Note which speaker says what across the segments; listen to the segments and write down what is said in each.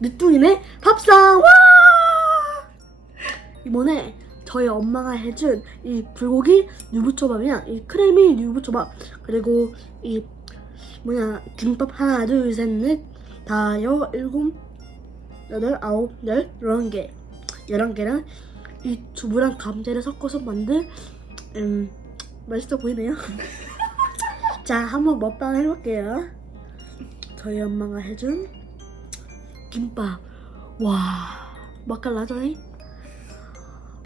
Speaker 1: 늦둥이네? 밥상! 와! 이번에 저희 엄마가 해준 이 불고기 유부초밥이랑 이 크래미 유부초밥. 그리고 이 뭐냐 김밥 하나 둘 셋 넷 다여 일곱 여덟 아홉 열 열한 개. 열한 개랑 이 두부랑 감자를 섞어서 만든 음 맛있어 보이네요. 자 한번 먹방 해볼게요. 저희 엄마가 해준 김밥 와 맛깔나죠잉?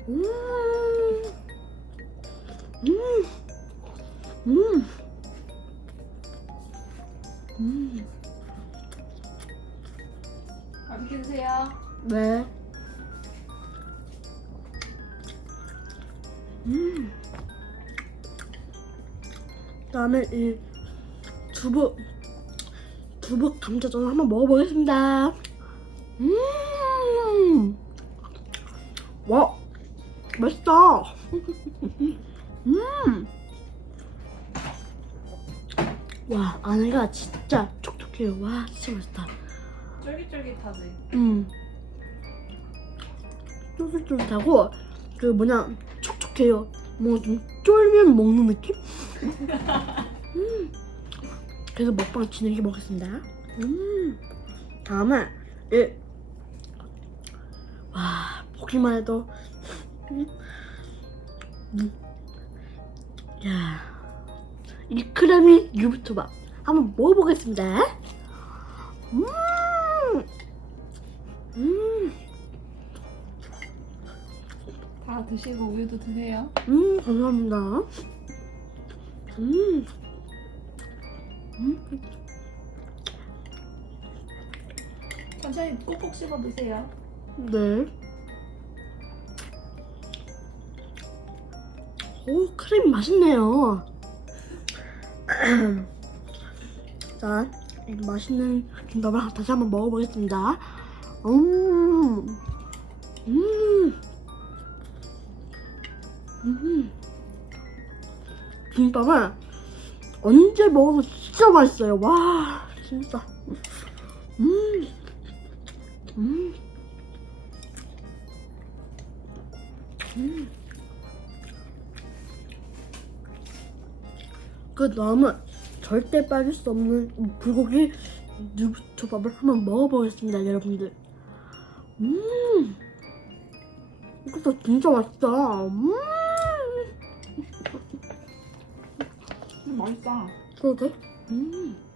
Speaker 1: 음, 음, 음, 음,
Speaker 2: 맛있게 드세요.
Speaker 1: 네. 음. 그다음에 이 두부 두부 감자전 한번 먹어보겠습니다. 음, 와, 맛있다. 음, 와 안에가 진짜 촉촉해요. 와 진짜 맛있다.
Speaker 2: 쫄깃쫄깃하지.
Speaker 1: 음. 쫄깃쫄깃하고 그 뭐냐 촉촉해요. 뭔가 좀 쫄면 먹는 느낌? 음. 그래서 먹방 진하게 먹겠습니다. 음. 다음에 이. 와 보기만 해도 음. 음. 야. 이 크래미 유부초밥 한번 먹어보겠습니다. 음. 음,
Speaker 2: 다 드시고 우유도 드세요.
Speaker 1: 음, 감사합니다. 음, 음,
Speaker 2: 천천히 꼭꼭 씹어 드세요.
Speaker 1: 네. 오, 크림 맛있네요. 자, 이 맛있는 김밥을 다시 한번 먹어보겠습니다. 음, 음, 음. 김밥은 언제 먹어도 진짜 맛있어요. 와, 진짜. 그 다음은 절대 빠질 수 없는 이 불고기 유부초밥을 한번 먹어보겠습니다, 여러분들. 음, 이것도 진짜 맛있다. 음,
Speaker 2: 음, 맛있다.
Speaker 1: 그러게. 음. 음.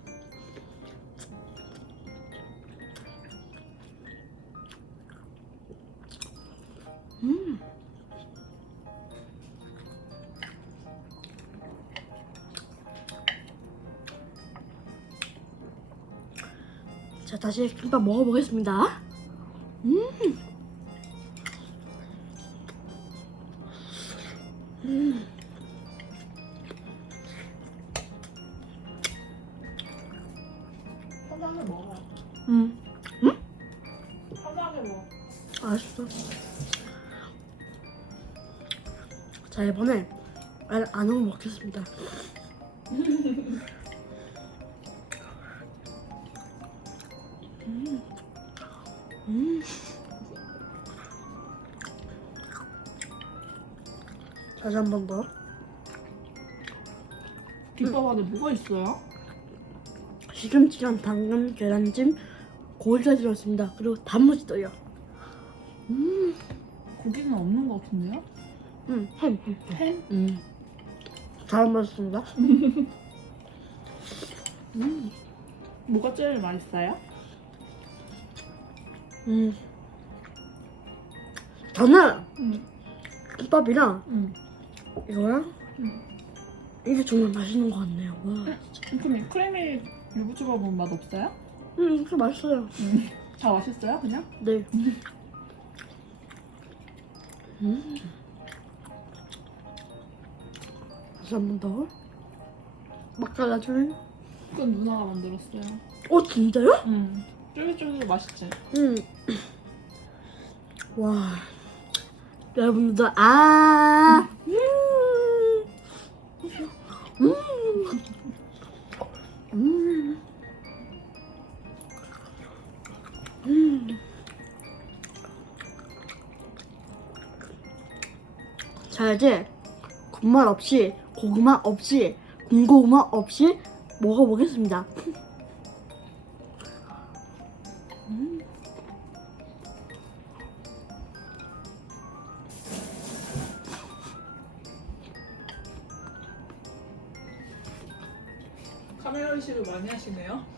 Speaker 1: 다시 김밥 먹어보겠습니다. 음. 음. 음. 알았어. 자, 이번에 알 안으로 먹겠습니다. 다시 한 번 더.
Speaker 2: 김밥 안에 뭐가 있어요?
Speaker 1: 시금치랑 당근, 계란찜, 고기가 들었습니다. 그리고 단무지 도요. 음,
Speaker 2: 고기는 없는 것 같은데요?
Speaker 1: 음, 햄, 햄? 음. 잘 먹었습니다. 음,
Speaker 2: 뭐가 제일 맛있어요?
Speaker 1: 음. 저는
Speaker 2: 응.
Speaker 1: 김밥이랑
Speaker 2: 응.
Speaker 1: 이거랑
Speaker 2: 음.
Speaker 1: 이게 정말 맛있는 것 같네요. 와,
Speaker 2: 그럼 이 크래미 유부초밥은 맛 없어요?
Speaker 1: 음, 이렇게 맛있어요.
Speaker 2: 다 맛있어요, 그냥?
Speaker 1: 네. 음. 다시 한 번 더. 맛깔나줄.
Speaker 2: 그건 누나가 만들었어요.
Speaker 1: 어, 진짜요?
Speaker 2: 응. 쫄깃쫄깃 맛있지?
Speaker 1: 음. 와. 여러분들, 아. 음. 음. 음. 음. 자 이제 군말 없이 고구마 없이 군고구마 없이 먹어보겠습니다. 음.
Speaker 2: 카메라 의식을 많이 하시네요.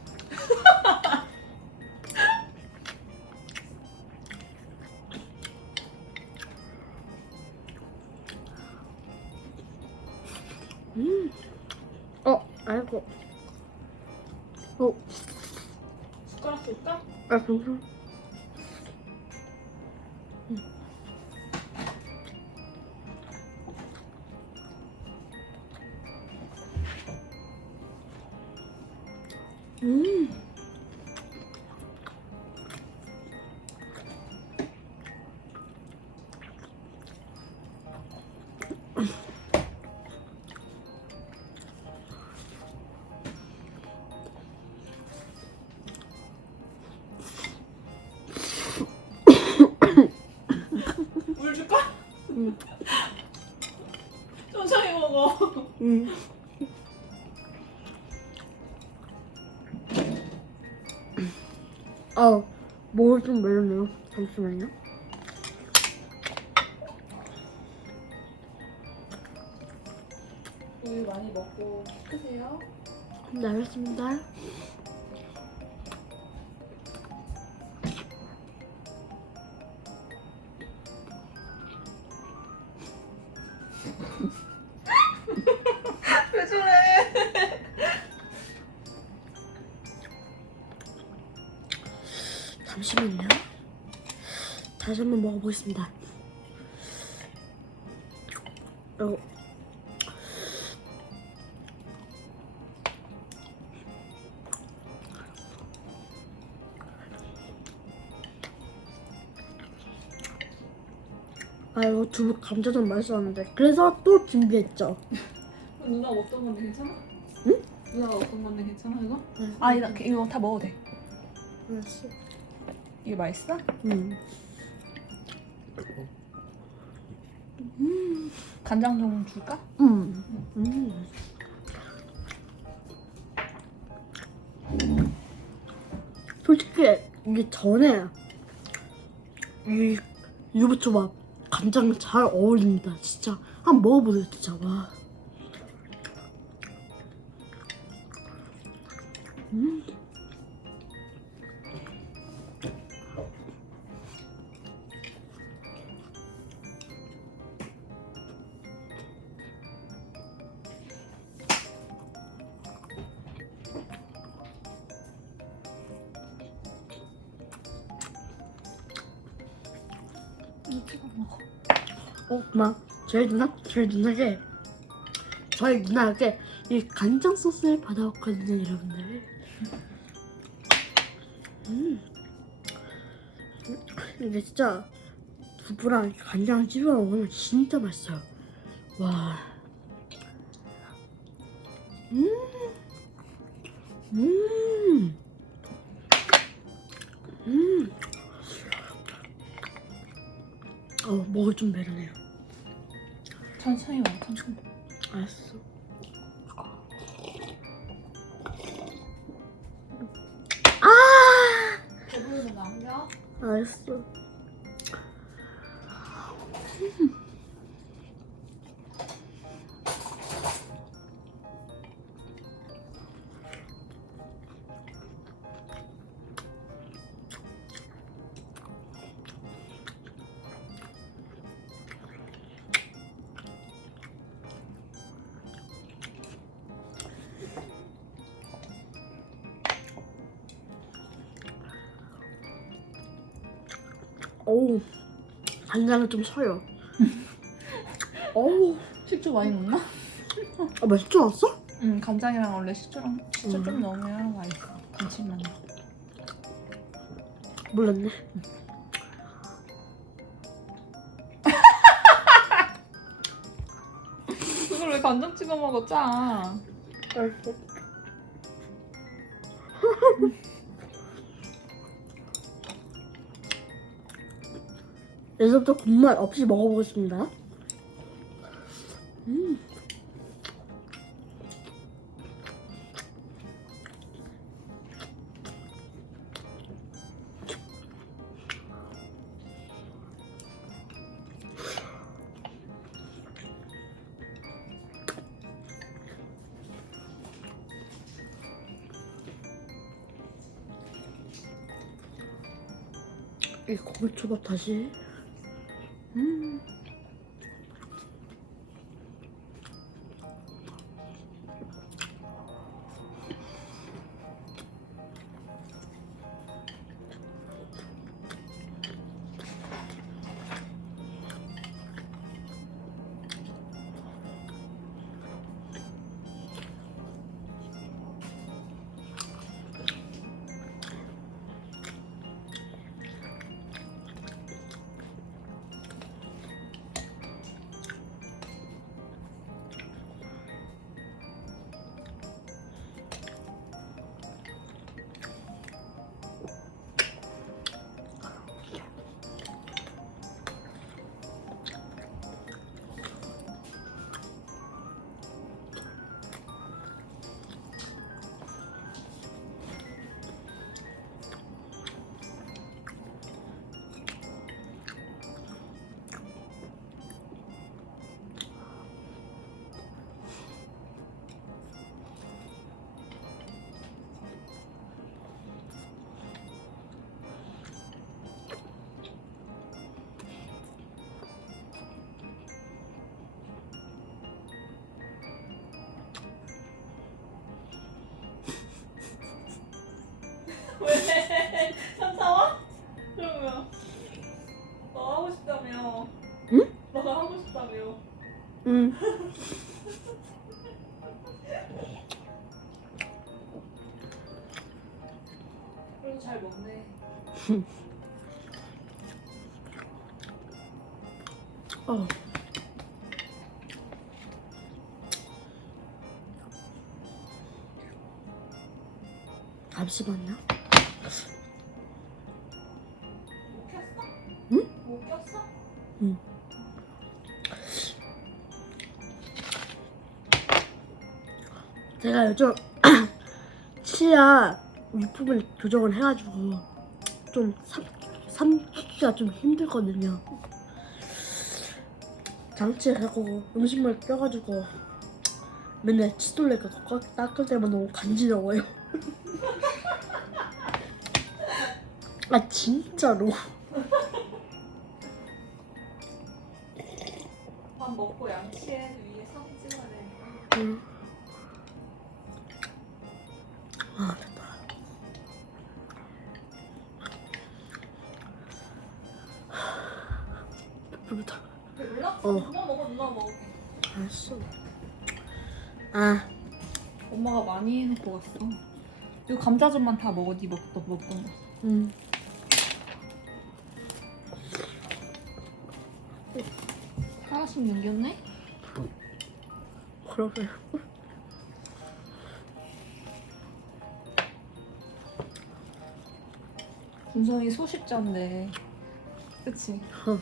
Speaker 1: 음. 어, 아이고. 어,
Speaker 2: 숟가락 줄까?
Speaker 1: 아, 괜찮아. 아, 목을 좀 메르네요. 잠시만요.
Speaker 2: 우유 많이 먹고 크세요.
Speaker 1: 네, 알겠습니다. 잠시만요. 다시 한번 먹어보겠습니다. 어. 아 이거 두부 감자전 맛있었는데 그래서 또 준비했죠.
Speaker 2: 누나 어떤 건데 괜찮아?
Speaker 1: 응?
Speaker 2: 누나가 어떤 건데 괜찮아 이거?
Speaker 1: 네.
Speaker 2: 아 이렇게 이거 다 먹어도 돼.
Speaker 1: 알았어.
Speaker 2: 이게 맛있어?
Speaker 1: 음.
Speaker 2: 간장 좀 줄까?
Speaker 1: 음. 음. 솔직히 이게 전에 이 유부초밥 간장 잘 어울립니다. 진짜 한번 먹어보세요. 진짜 와. 음. 막 저희 누나, 저희 누나게 저희 누나에게 이 간장 소스를 받아왔거든요, 여러분들. 음, 이게 진짜 두부랑 간장 찍어 먹으면 진짜 맛있어요. 와, 음, 음, 음. 어, 먹을 좀 메르네요.
Speaker 2: 천천히 먹어 천천히.
Speaker 1: 알았어. 아!
Speaker 2: 배부르면 남겨.
Speaker 1: 알았어. 어우, 간장을 좀 서요. 어우,
Speaker 2: 식초 많이 넣나?
Speaker 1: 아, 맛있지 않았어?
Speaker 2: 응 간장이랑 원래 식초랑 식초
Speaker 1: 음.
Speaker 2: 좀 넣으면 맛있어. 감칠맛 나.
Speaker 1: 몰랐네.
Speaker 2: 그걸 왜 간장 찍어 먹어 짜?
Speaker 1: 알았어. 여기서부터 군맛 없이 먹어보겠습니다. 음. 이 고기초밥 다시. 음.
Speaker 2: 왜? 현타와? 그러면 너 하고 싶다며.
Speaker 1: 응?
Speaker 2: 너가 하고 싶다며.
Speaker 1: 음.
Speaker 2: 그래도 잘 먹네.
Speaker 1: 어. 잠시만요. 응?
Speaker 2: 못 켰어?
Speaker 1: 제가 요즘 치아 윗부분 교정을 해가지고 좀 삼, 삼키기가 좀 힘들거든요. 장치하고 음식물 껴가지고 맨날 치솔레가 닦을 때만 너무 간지러워요. 아 진짜로.
Speaker 2: 밥 먹고 양치해 위에 사진 찍어야 돼.
Speaker 1: 응. 아 됐다. 배부르다.
Speaker 2: 배불러?
Speaker 1: 어.
Speaker 2: 누나 먹어 누나 먹을게.
Speaker 1: 알았어. 아
Speaker 2: 엄마가 많이 해놓고 갔어. 이거 감자전만 다 먹어, 니 먹던 먹던 거.
Speaker 1: 음.
Speaker 2: 하나씩 남겼네?
Speaker 1: 그러게.
Speaker 2: 준성이 소식자인데, 그치?
Speaker 1: 어.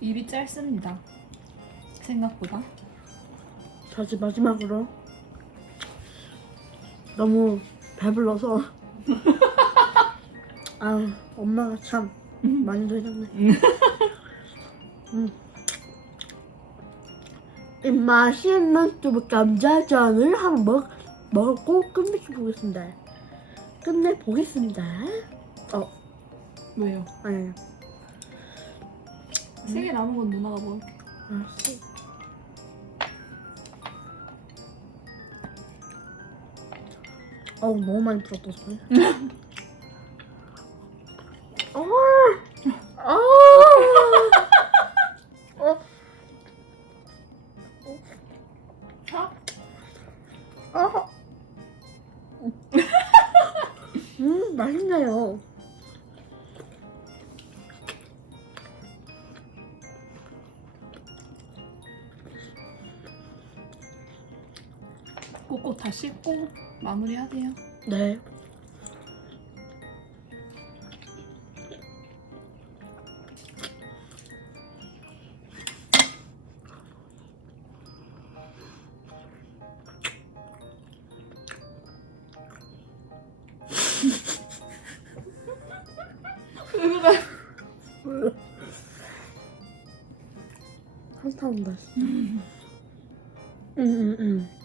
Speaker 2: 입이 짧습니다. 생각보다.
Speaker 1: 자 이제 마지막으로 너무 배불러서 아 엄마가 참 많이도 해줬네. 음. 이 맛있는 두부 감자전을 한번 먹, 먹고 끝내 보겠습니다. 끝내 보겠습니다.
Speaker 2: 왜요?
Speaker 1: 아니,
Speaker 2: 세 개 남은 건 누나가 먹을게.
Speaker 1: 알았어. 어우 너무 많이 불었다 소리.
Speaker 2: 꼭꼭 다 씻고 마무리하세요.
Speaker 1: 네. 한타 온다. 응응응.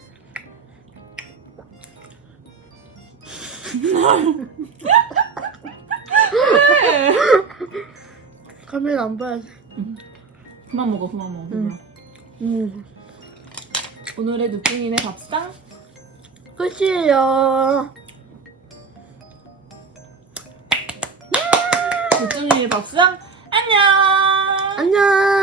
Speaker 1: 카메라 안 봐야지.
Speaker 2: 그만 먹어 그만 먹어.
Speaker 1: 응. 음.
Speaker 2: 오늘의 누뚱이네 밥상
Speaker 1: 끝이에요.
Speaker 2: 누뚱이네 밥상 안녕.
Speaker 1: 안녕.